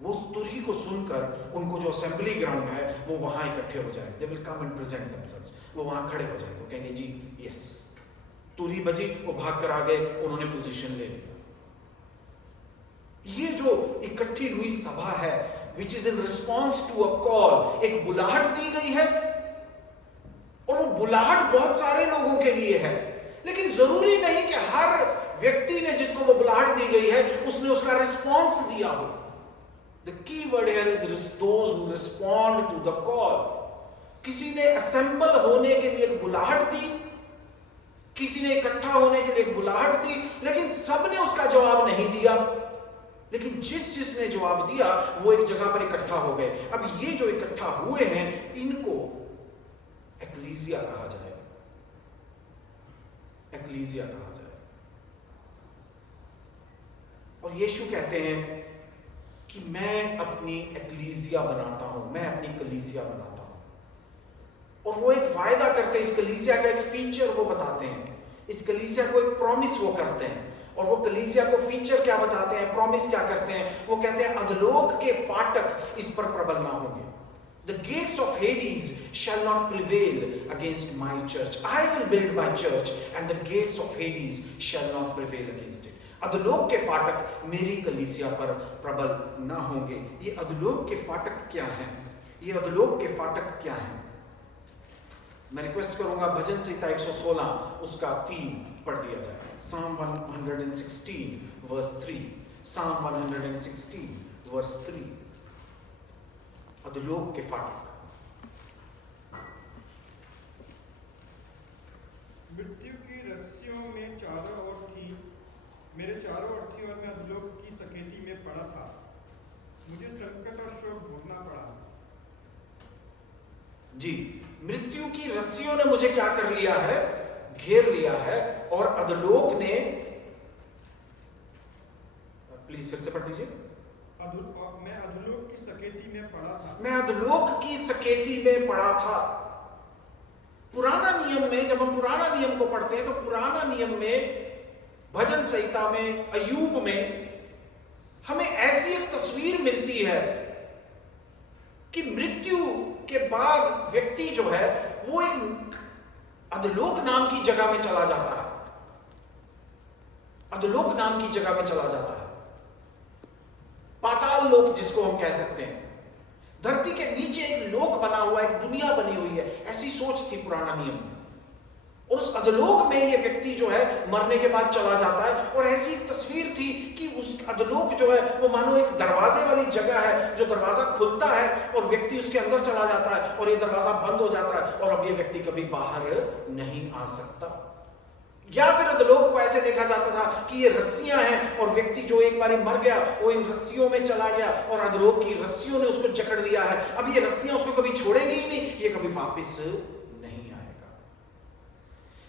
वो उस तुरी को सुनकर उनको जो असेंबली ग्राउंड है वो वहां इकट्ठे हो जाएंगे, they will come and present themselves, वो वहां खड़े हो जाएंगे, वो कहेंगे जी यस, तुरी बजी, वो भाग कर आ गए, उन्होंने पोजीशन ले लिया। ये जो इकट्ठी हुई सभा है which is in response to a call, एक बुलाहट दी गई है, और वो बुलाहट बहुत सारे लोगों के लिए है, लेकिन जरूरी नहीं कि हर व्यक्ति ने जिसको वो बुलाहट दी गई है उसने उसका रिस्पॉन्स दिया हो। The key word here is those who respond to the call. किसी ने असेंबल होने के लिए एक बुलाहट दी, किसी ने इकट्ठा होने के लिए एक बुलाहट दी, लेकिन सबने उसका जवाब नहीं दिया, लेकिन जिसने जवाब दिया वो एक जगह पर इकट्ठा हो गए। अब ये जो इकट्ठा हुए हैं इनको एक्लीसिया कहा जाएगा, एक्लीसिया कहा जाएगा। और यीशु कहते हैं कि मैं अपनी एक्लीसिया बनाता हूं, मैं अपनी कलीसिया बनाता हूं, और वो एक वायदा करते हैं, इस कलीसिया का एक फीचर वो बताते हैं, इस कलीसिया को एक प्रॉमिस वो करते हैं, और वो कलीसिया को फीचर क्या बताते हैं, प्रॉमिस क्या करते हैं, वो कहते हैं अधलोक के फाटक इस पर प्रबल ना होंगे। The gates of Hades shall not prevail against my church. I will build my church and the gates of Hades shall not prevail against it. अधलोक के फाटक मेरी कलीसिया पर प्रबल ना होंगे। ये अधलोक के फाटक क्या हैं? ये अधलोक के फाटक क्या हैं? मैं रिक्वेस्ट करूंगा भजन संहिता 116 उसका 3 पढ़ दिया जाए। Psalm 116 verse 3, Psalm 116 verse 3, अधलोक के फाटक। मृत्यु की रस्सियों में चारों ओर थी, मेरे चारों ओर थी, और मैं अधलोक की सकेती में पड़ा था, मुझे संकट और शोक भोगना पड़ा। जी, मृत्यु की रस्सियों ने मुझे क्या कर लिया है? घेर लिया है, और अधलोक ने, प्लीज फिर से पढ़ दीजिए। मैं अधलोक की सकेती में पड़ा था, मैं अधलोक की सकेती में पड़ा था। पुराना नियम में, जब हम पुराना नियम को पढ़ते हैं तो पुराना नियम में, भजन संहिता में, अय्यूब में हमें ऐसी एक तस्वीर मिलती है कि मृत्यु के बाद व्यक्ति जो है वो एक अधलोक नाम की जगह में चला जाता है, अधलोक नाम की जगह में चला जाता है, पाताल लोक जिसको हम कह सकते हैं। धरती के नीचे एक लोक बना हुआ, एक दुनिया बनी हुई है, ऐसी सोच थी पुराना नियम में। और उस अधलोक में ये व्यक्ति जो है मरने के बाद चला जाता है, और ऐसी एक तस्वीर थी कि उस अधलोक जो है वो मानो एक दरवाजे वाली जगह है, जो दरवाजा खुलता है और व्यक्ति उसके अंदर चला जाता है, और ये दरवाजा बंद हो जाता है, और अब ये व्यक्ति कभी बाहर नहीं आ सकता। या फिर अधलोक को ऐसे देखा जाता था कि ये रस्सियां हैं, और व्यक्ति जो एक बार मर गया वो इन रस्सियों में चला गया, और अधलोक की रस्सियों ने उसको जकड़ दिया है। अब ये रस्सियां उसको कभी छोड़ेंगी ही नहीं, ये कभी वापस नहीं आएगा।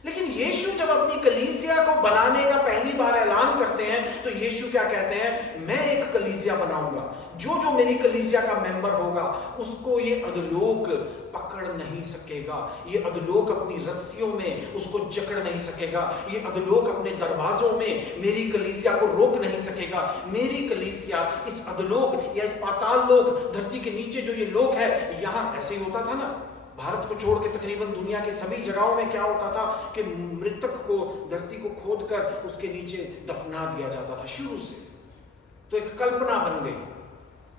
लेकिन यीशु जब अपनी कलीसिया को बनाने का पहली बार ऐलान करते हैं तो यीशु क्या कहते हैं, मैं एक कलीसिया बनाऊंगा, जो जो मेरी कलीसिया का मेंबर होगा उसको ये अधलोक पकड़ नहीं सकेगा, ये अधलोक अपनी रस्सियों में उसको जकड़ नहीं सकेगा, ये अधलोक अपने दरवाजों में मेरी कलीसिया को रोक नहीं सकेगा। मेरी कलीसिया इस अधलोक या इस पाताल लोक, धरती के नीचे जो ये लोक है, यहां ऐसे ही होता था ना, भारत को छोड़ के तकरीबन दुनिया के सभी जगहों में क्या होता था कि मृतक को धरती को खोदकर उसके नीचे दफना दिया जाता था शुरू से। तो एक कल्पना बन गई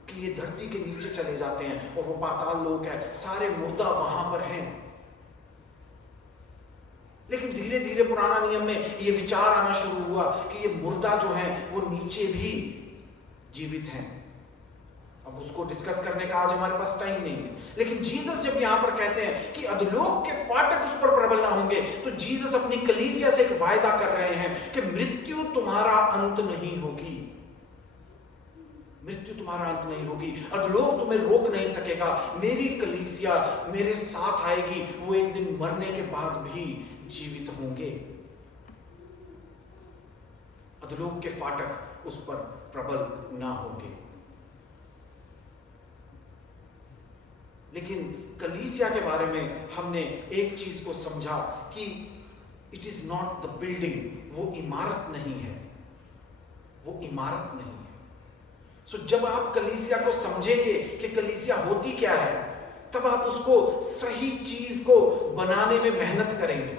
कि ये धरती के नीचे चले जाते हैं और वो पाताल लोक है, सारे मुर्दा वहां पर हैं। लेकिन धीरे धीरे पुराना नियम में ये विचार आना शुरू हुआ कि ये मुर्दा जो है वो नीचे भी जीवित हैं। अब उसको डिस्कस करने का आज हमारे पास टाइम नहीं है, लेकिन जीसस जब यहां पर कहते हैं कि अधोलोक के फाटक उस पर प्रबल ना होंगे, तो जीसस अपनी कलीसिया से एक वायदा कर रहे हैं कि मृत्यु तुम्हारा अंत नहीं होगी, मृत्यु तुम्हारा अंत नहीं होगी, अधोलोक तुम्हें रोक नहीं सकेगा। मेरी कलीसिया मेरे साथ आएगी, वो एक दिन मरने के बाद भी जीवित होंगे, अधोलोक के फाटक उस पर प्रबल ना होंगे। लेकिन कलीसिया के बारे में हमने एक चीज को समझा कि it is not the building, वो इमारत नहीं है, वो इमारत नहीं है। सो जब आप कलीसिया को समझेंगे कि कलीसिया होती क्या है, तब आप उसको सही चीज को बनाने में मेहनत करेंगे।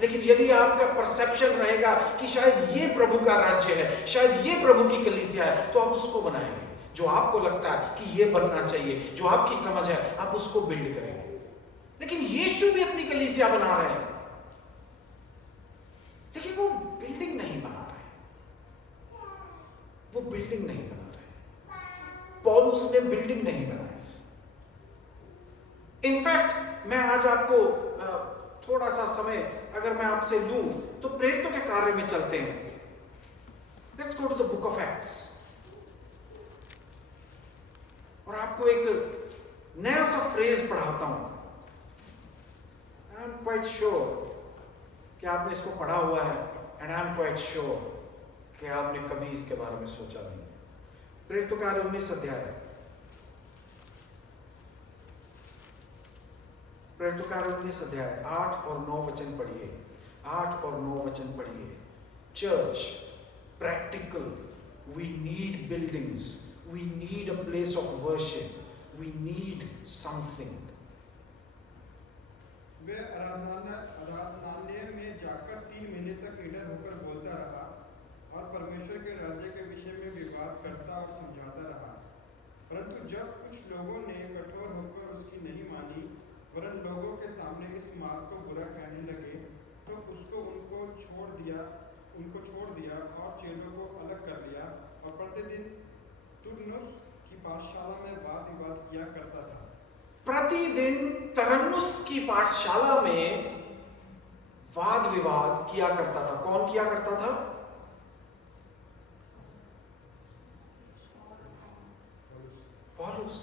लेकिन यदि आपका परसेप्शन रहेगा कि शायद ये प्रभु का राज्य है, शायद ये प्रभु की कलीसिया है, तो आप उसको बनाएंगे जो आपको लगता है कि ये बनना चाहिए, जो आपकी समझ है, आप उसको बिल्ड करेंगे। लेकिन यीशु भी अपनी कलीसिया बना रहे हैं, लेकिन वो बिल्डिंग नहीं बना रहे, वो बिल्डिंग नहीं बना रहे, पौलुस ने बिल्डिंग नहीं बनाई। इनफैक्ट मैं आज आपको थोड़ा सा समय अगर मैं आपसे लूं तो प्रेरितों के कार्य में चलते हैं। Let's go to the book of Acts और आपको एक नया सा फ्रेज पढ़ाता हूं। आई एम क्वाइट श्योर कि आपने इसको पढ़ा हुआ है, and I am quite sure कि आपने कभी इसके बारे में सोचा नहीं। प्रेरितों के कार्य 19 अध्याय, प्रेरितों के कार्य 19 अध्याय 8 और 9 वचन पढ़िए, 8 और 9 वचन पढ़िए। Church practical, we need buildings, we need a place of worship, we need something. वे आराधनालय में जाकर 3 महीने तक निडर होकर बोलता रहा और परमेश्वर के राज्य के विषय में विवाद करता और समझाता रहा। परंतु जब कुछ लोगों ने कठोर होकर उसकी नहीं मानी, वरन लोगों के सामने इस बात को बुरा कहने लगे, तो उसको उनको छोड़ दिया और चेलों को अलग कर लिया और प्रतिदिन तुरन्नुस की पाठशाला में वाद विवाद किया करता था। प्रतिदिन तरन्नुस की पाठशाला में वाद विवाद किया करता था। कौन किया करता था? पौलुस।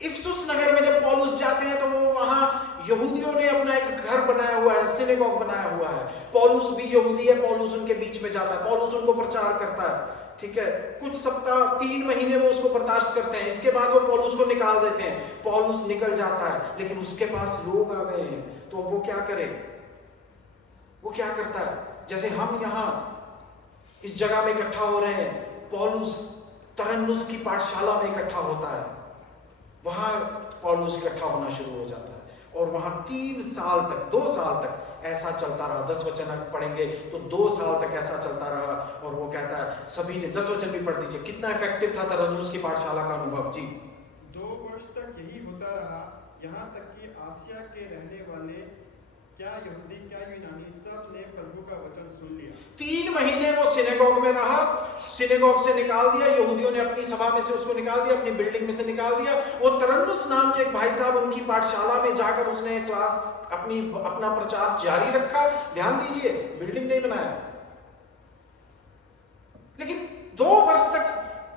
इफिसुस नगर में जब पौलुस जाते हैं तो वो वहां यहूदियों ने अपना एक घर बनाया हुआ है, सिनेगॉग बनाया हुआ है। पौलुस भी यहूदी है, पौलुस उनके बीच में जाता है, पौलुस उनको प्रचार करता है, ठीक है। कुछ सप्ताह 3 महीने वो उसको बर्दाश्त करते हैं, इसके बाद वो पौलुस को निकाल देते हैं। पौलुस निकल जाता है, लेकिन उसके पास लोग आ गए हैं, तो वो क्या करे? वो क्या करता है? जैसे हम यहाँ इस जगह में इकट्ठा हो रहे हैं, पौलुस तरन्नुस की पाठशाला में इकट्ठा होता है, वहां पौलुस इकट्ठा होना शुरू हो जाता है और वहां 3 साल तक, 2 साल तक ऐसा चलता रहा। 10 वचन पढ़ेंगे तो 2 साल तक ऐसा चलता रहा। और वो कहता है, सभी ने 10 वचन भी पढ़ दीजिए, कितना इफेक्टिव था तरन्नुस की पाठशाला का अनुभव जी। 2 वर्ष तक यही होता रहा, यहाँ तक कि आसिया के रहने वाले, क्या यहूदी क्या यूनानी, सब ने प्रभु का वचन सुन लिया। 3 महीने वो सिनेगॉग में रहा, सिनेगॉग से निकाल दिया, यहूदियों ने अपनी सभा में से उसको निकाल दिया, अपनी बिल्डिंग में से निकाल दिया। वो तरन्नुस नाम के एक भाई साहब, उनकी पाठशाला में जाकर उसने क्लास अपना प्रचार जारी रखा। ध्यान दीजिए, बिल्डिंग नहीं बनाया। लेकिन 2 वर्ष तक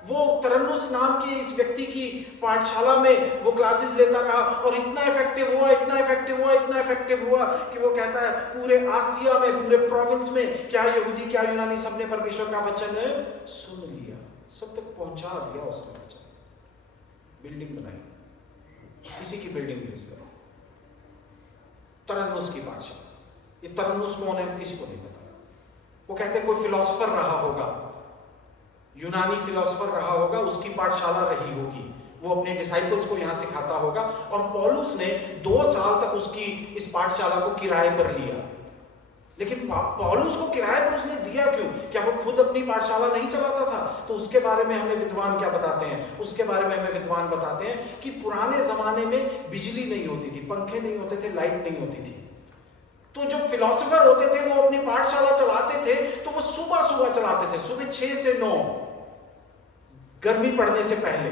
वो वो तरन्नुस नाम के इस व्यक्ति की पाठशाला में वो क्लासेस लेता रहा और इतना इफेक्टिव हुआ, इतना इफेक्टिव हुआ, इतना इफेक्टिव हुआ कि वो कहता है पूरे आसिया में, पूरे प्रोविंस में क्या यहूदी क्या यूनानी सबने परमेश्वर का वचन सुन लिया, सब तक पहुंचा दिया उसने वचन। बिल्डिंग बनाई, किसी की बिल्डिंग यूज करो, तरन्नुस की पाठशाला। ये तरन्नुस कौन है किसी को नहीं पता। वो कहते हैं कोई फिलोसोफर रहा होगा, यूनानी फिलोसोफर रहा होगा, उसकी पाठशाला रही होगी, वो अपने डिसाइपल्स को यहां सिखाता होगा। और पौलुस ने 2 साल तक उसकी इस पाठशाला को किराए पर लिया। लेकिन पौलुस को किराए पर उसने दिया क्यों? क्या वो खुद अपनी पाठशाला नहीं चलाता था? तो उसके बारे में हमें विद्वान क्या बताते हैं? उसके बारे में हमें विद्वान बताते हैं कि पुराने जमाने में बिजली नहीं होती थी, पंखे नहीं होते थे, लाइट नहीं होती थी। तो जब फिलोसोफर होते थे वो अपनी पाठशाला चलाते थे तो वो सुबह सुबह चलाते थे, सुबह 6 से 9, गर्मी पड़ने से पहले।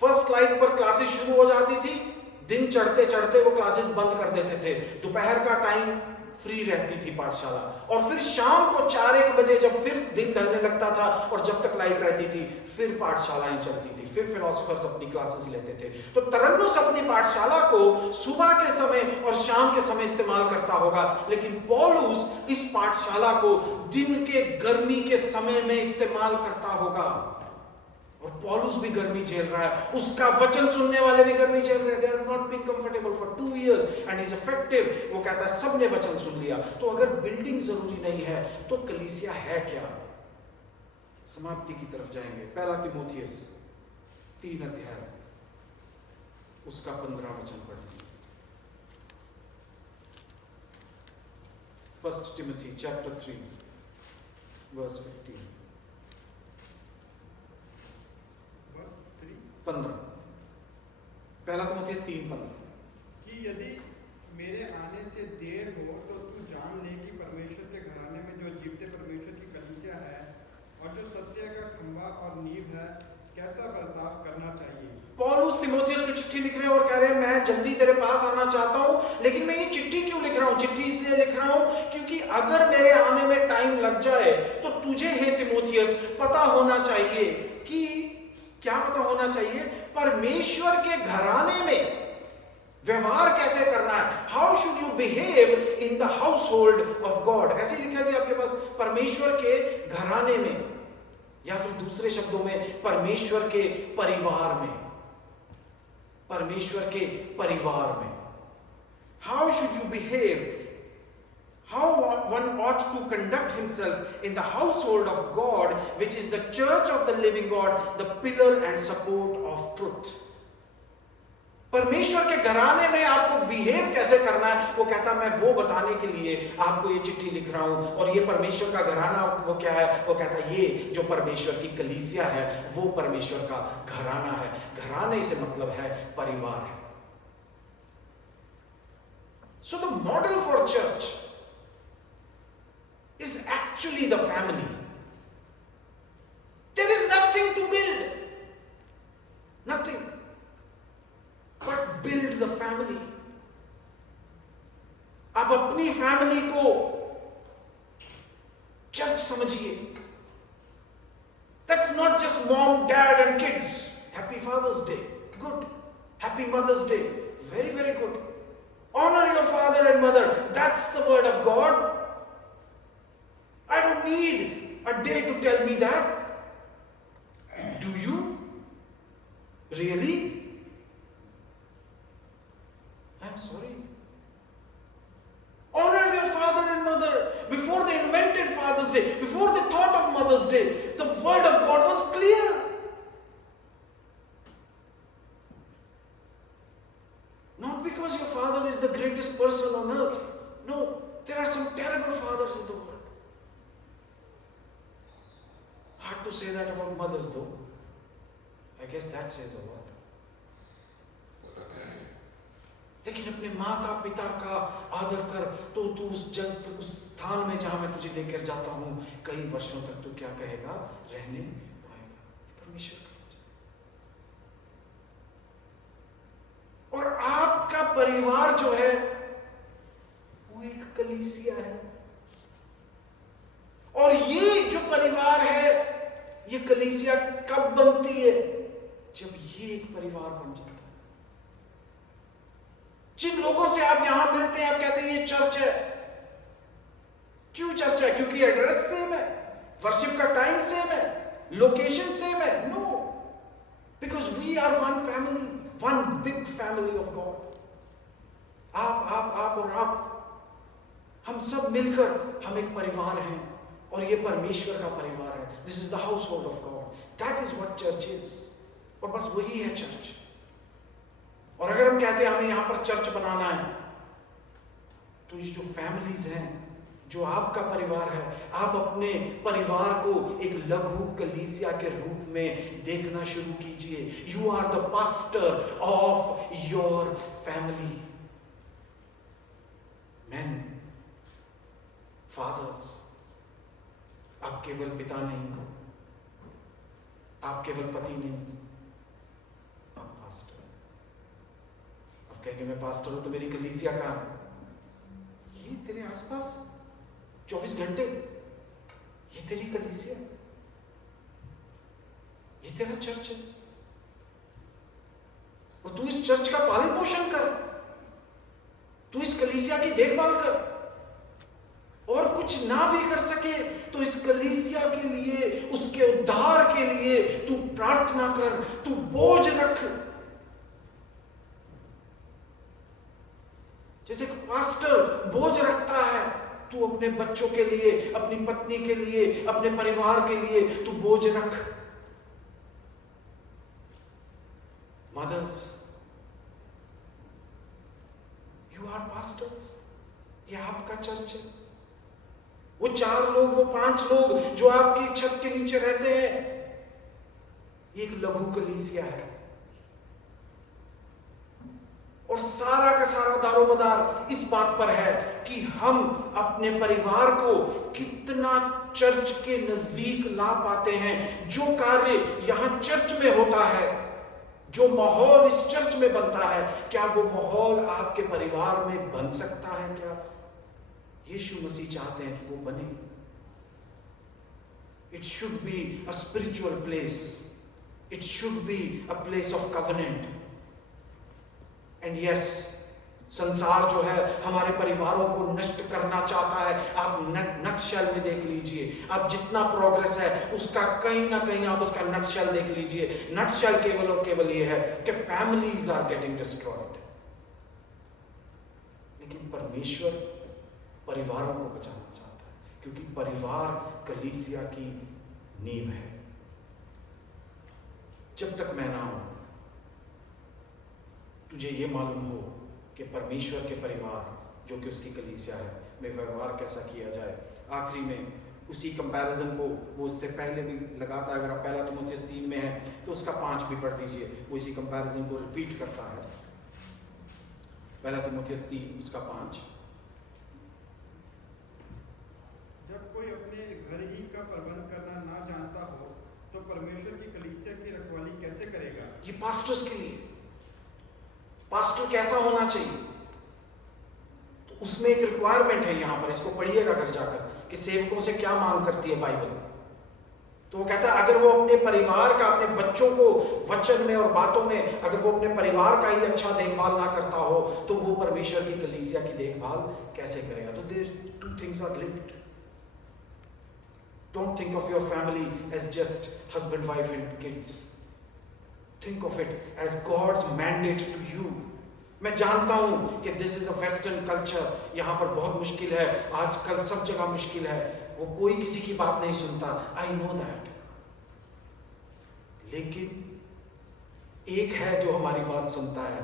फर्स्ट लाइट पर क्लासेस शुरू हो जाती थी, दिन चढ़ते चढ़ते वो क्लासेस बंद कर देते थे। दोपहर का टाइम फ्री रहती थी पाठशाला, और फिर शाम को 4-1 बजे जब फिर दिन ढलने लगता था और जब तक लाइट रहती थी फिर पाठशालाएं चलती थी, फिर फिलोसोफर्स अपनी क्लासेस लेते थे। तो तरन्नुस अपनी पाठशाला को सुबह के समय और शाम के समय इस्तेमाल करता होगा, लेकिन पौलुस इस पाठशाला को दिन के गर्मी के समय में इस्तेमाल करता होगा। और पौलुस भी गर्मी झेल रहा है, उसका वचन सुनने वाले भी गर्मी झेल रहे हैं। They are not being comfortable for 2 years and is effective। वो कहता है सबने वचन सुन लिया। तो अगर बिल्डिंग जरूरी नहीं है तो कलीसिया है क्या? समाप्ति की तरफ जाएंगे। पहला तीमुथियुस 3 अध्याय उसका 15 वचन पढ़ लीजिए। 1 Timothy chapter 3 verse 15। 15 पहला तीमुथियुस 3:15 कि यदि मेरे आने से देर हो तो तू जान ले कि परमेश्वर के घराने में जो जीवते परमेश्वर की कलीसिया है और जो सत्य का खंभा और नींव है, कैसा बर्ताव करना चाहिए। पौलुस तीमुथियुस को चिट्ठी लिख रहे हैं और कह रहे हैं मैं जल्दी तेरे पास आना चाहता हूं, लेकिन मैं ये चिट्ठी क्यों लिख रहा हूं? चिट्ठी इसलिए लिख रहा हूं क्योंकि अगर मेरे आने में टाइम लग जाए तो तुझे हे तीमुथियुस पता होना चाहिए कि क्या पता होना चाहिए? परमेश्वर के घराने में व्यवहार कैसे करना है। How should you behave in the house hold of God. ऐसे लिखा जी आपके पास, परमेश्वर के घराने में, या फिर दूसरे शब्दों में परमेश्वर के परिवार में। परमेश्वर के परिवार में how should you behave, how one ought to conduct himself in the household of God, which is the church of the living God, the pillar and support of truth। परमेश्वर के घराने में आपको बिहेव कैसे करना है, वो कहता है मैं वो बताने के लिए आपको ये चिट्ठी लिख रहा हूं। और ये परमेश्वर का घराना वो क्या है? वो कहता है ये जो परमेश्वर की कलीसिया है वो परमेश्वर का घराना है। घराने से मतलब है परिवार है। So the model for church is actually the family। There is nothing to build, nothing but build the family। आप अपनी फैमिली को चर्च समझिए। That's not just mom, dad and kids। Happy Father's Day, good। Happy Mother's Day, very very good। Honor your father and mother, that's the word of God। I don't need a day to tell me that। Do you? Really? I'm sorry। Honor your father and mother। Before they invented Father's Day, before they thought of Mother's Day, the word of God was clear। Not because your father is the greatest person on earth। No, there are some terrible fathers in the world। Hard to say that about mothers though। I guess that says a lot। लेकिन अपने माता पिता का आदर कर तो तू उस स्थान में जहां मैं तुझे लेकर जाता हूं कई वर्षों तक तू क्या कहेगा? रहने पाएगा। परमेश्वर का वचन। और आपका परिवार जो है वो एक कलीसिया है। और ये जो परिवार है ये ये कलीसिया कब बनती है? जब ये एक परिवार बन जाता है। जिन लोगों से आप यहां मिलते हैं, आप कहते हैं ये चर्च है। क्यों चर्च है? क्योंकि एड्रेस सेम है, वर्शिप का टाइम सेम है, लोकेशन सेम है? No, because we are one family, one big family of God. आप और आप, हम सब मिलकर हम एक परिवार हैं, और ये परमेश्वर का परिवार है। This is the house hold of God. That is what church is. और बस वही है चर्च। और अगर हम कहते हैं हमें यहां पर चर्च बनाना है, तो ये जो फैमिलीज हैं, जो आपका परिवार है, आप अपने परिवार को एक लघु कलीसिया के रूप में देखना शुरू कीजिए। You are the pastor of your family. Man, fathers, आप केवल पिता नहीं, आप केवल पति नहीं, आप पास्टर। आप कहेंगे मैं पास्टर हूं तो मेरी कलीसिया कहां? ये तेरे आसपास 24 घंटे, ये तेरी कलीसिया, ये तेरा चर्च है। और तू इस चर्च का पालन पोषण कर, तू इस कलीसिया की देखभाल कर। और कुछ ना भी कर सके तो इस कलीसिया के लिए, उसके उद्धार के लिए तू प्रार्थना कर, तू बोझ रख। जैसे पास्टर बोझ रखता है, तू अपने बच्चों के लिए, अपनी पत्नी के लिए, अपने परिवार के लिए तू बोझ रख। Mothers, you are pastors. ये आपका चर्च है। वो 4 लोग, वो 5 लोग जो आपकी छत के नीचे रहते हैं, ये एक लघु कलीसिया है। और सारा का सारा दारोमदार इस बात पर है कि हम अपने परिवार को कितना चर्च के नजदीक ला पाते हैं। जो कार्य यहां चर्च में होता है, जो माहौल इस चर्च में बनता है, क्या वो माहौल आपके परिवार में बन सकता है? क्या यीशु मसीह चाहते हैं कि वो बने? It should be a spiritual place, it should be a place of covenant. And yes, संसार जो है हमारे परिवारों को नष्ट करना चाहता है। आप नटशेल में देख लीजिए, आप जितना प्रोग्रेस है उसका कहीं ना कहीं आप उसका नटशेल देख लीजिए। नटशेल केवल और केवल ये है कि फैमिलीज आर गेटिंग डिस्ट्रॉयड। लेकिन परमेश्वर परिवारों को बचाना चाहता है, क्योंकि परिवार कलीसिया की नींव है। जब तक मैं ना हूं, तुझे ये मालूम हो कि परमेश्वर के परिवार जो कि उसकी कलीसिया है में व्यवहार कैसा किया जाए। आखिरी में उसी कंपैरिजन को वो उससे पहले भी लगाता है। अगर आप पहला तीमुथियुस 3 में है तो उसका 5 भी पढ़ दीजिए, वो इसी कंपैरिजन को रिपीट करता है। पहला तीमुथियुस 3 उसका 5। जब कोई अपने घर ही का प्रबंध करना ना जानता हो तो परमेश्वर की कलीसिया की रखवाली कैसे करेगा? ये पास्टर्स के लिए, पास्टर कैसा होना चाहिए, तो उसमें एक रिक्वायरमेंट है। यहां पर इसको पढ़िएगा घर जाकर कि सेवकों से क्या मांग करती है बाइबल। तो वो कहता है अगर वो अपने परिवार का, अपने बच्चों को वचन में और बातों में, अगर वो अपने परिवार का ही अच्छा देखभाल ना करता हो तो वो परमेश्वर की कलीसिया की देखभाल कैसे करेगा? तो there 2 things are linked. Don't think of your family as just husband, wife and kids. Think of it as God's mandate to you. मैं जानता हूं कि this is a western culture, यहां पर बहुत मुश्किल है, आजकल सब जगह मुश्किल है, वो कोई किसी की बात नहीं सुनता। I know that. लेकिन एक है जो हमारी बात सुनता है,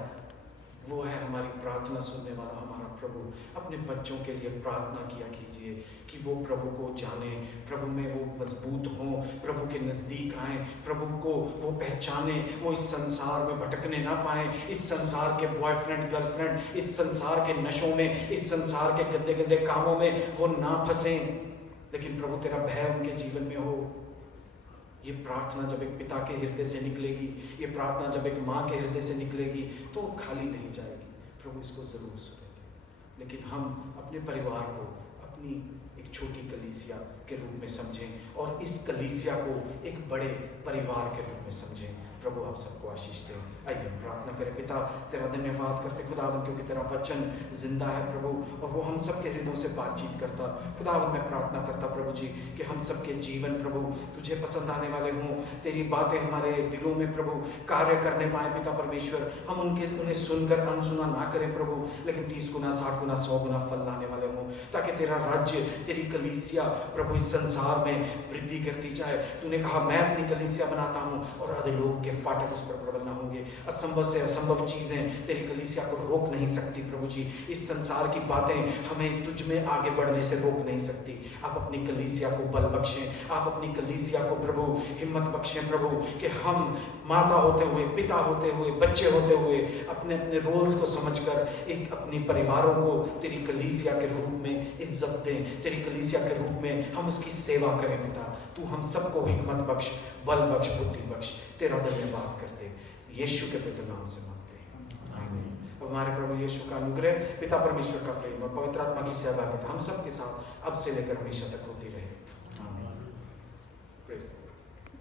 वो है हमारी प्रार्थना सुनने वाला हमारा प्रभु। अपने बच्चों के लिए प्रार्थना किया कीजिए कि वो प्रभु को जाने, प्रभु में वो मजबूत हों, प्रभु के नज़दीक आएं, प्रभु को वो पहचाने, वो इस संसार में भटकने ना पाएं, इस संसार के बॉयफ्रेंड गर्लफ्रेंड, इस संसार के नशों में, इस संसार के गंदे गंदे कामों में वो ना फंसें, लेकिन प्रभु तेरा भय उनके जीवन में हो। ये प्रार्थना जब एक पिता के हृदय से निकलेगी, ये प्रार्थना जब एक माँ के हृदय से निकलेगी तो वो खाली नहीं जाएगी, प्रभु इसको ज़रूर सुनेंगे। लेकिन हम अपने परिवार को, अपनी एक छोटी कलीसिया के रूप में समझें और इस कलीसिया को एक बड़े परिवार के रूप में समझें। प्रभु आप सबको आशीष दें। आइए हम प्रार्थना करें। पिता तेरा धन्यवाद करते खुदावन, क्योंकि तेरा वचन जिंदा है प्रभु, और वो हम सब के हृदयों से बातचीत करता। खुदावन मैं प्रार्थना करता प्रभु जी कि हम सब के जीवन प्रभु तुझे पसंद आने वाले हों, तेरी बातें हमारे दिलों में प्रभु कार्य करने पाए पिता परमेश्वर। हम उन्हें सुनकर अनसुना ना करें प्रभु, लेकिन 30 गुना 60 गुना 100 गुना फल लाने वाले हों, ताकि तेरा राज्य तेरी कलीसिया प्रभु इस संसार में वृद्धि करती जाए। तूने कहा मैं अपनी कलीसिया बनाता हूँ और अधोलोक के फाटक उस पर प्रबल ना होंगे। असंभव से असंभव चीजें तेरी कलीसिया को रोक नहीं सकती प्रभु जी। इस संसार की बातें हमें तुझ में आगे बढ़ने से रोक नहीं सकती। आप अपनी कलीसिया को बल बख्शें, आप अपनी कलीसिया को प्रभु हिम्मत बख्शें प्रभु, कि हम माता होते हुए, पिता होते हुए, बच्चे होते हुए अपने अपने रोल्स को समझकर एक अपने परिवारों को तेरी कलीसिया के रूप में इज्जत दें, तेरी कलीसिया के रूप में हम उसकी सेवा करें पिता। तू हम सबको हिम्मत बख्श, बल बख्श, बुद्धि बख्श। तेरा धन्यवाद करते यीशु के पवित्र नाम से मांगते हैं, आमीन। अब हमारे प्रभु यीशु का अनुग्रह, पिता परमेश्वर का प्रेम और पवित्र आत्मा की सहभागिता हम सब के साथ अब से लेकर हमेशा तक होती रहे।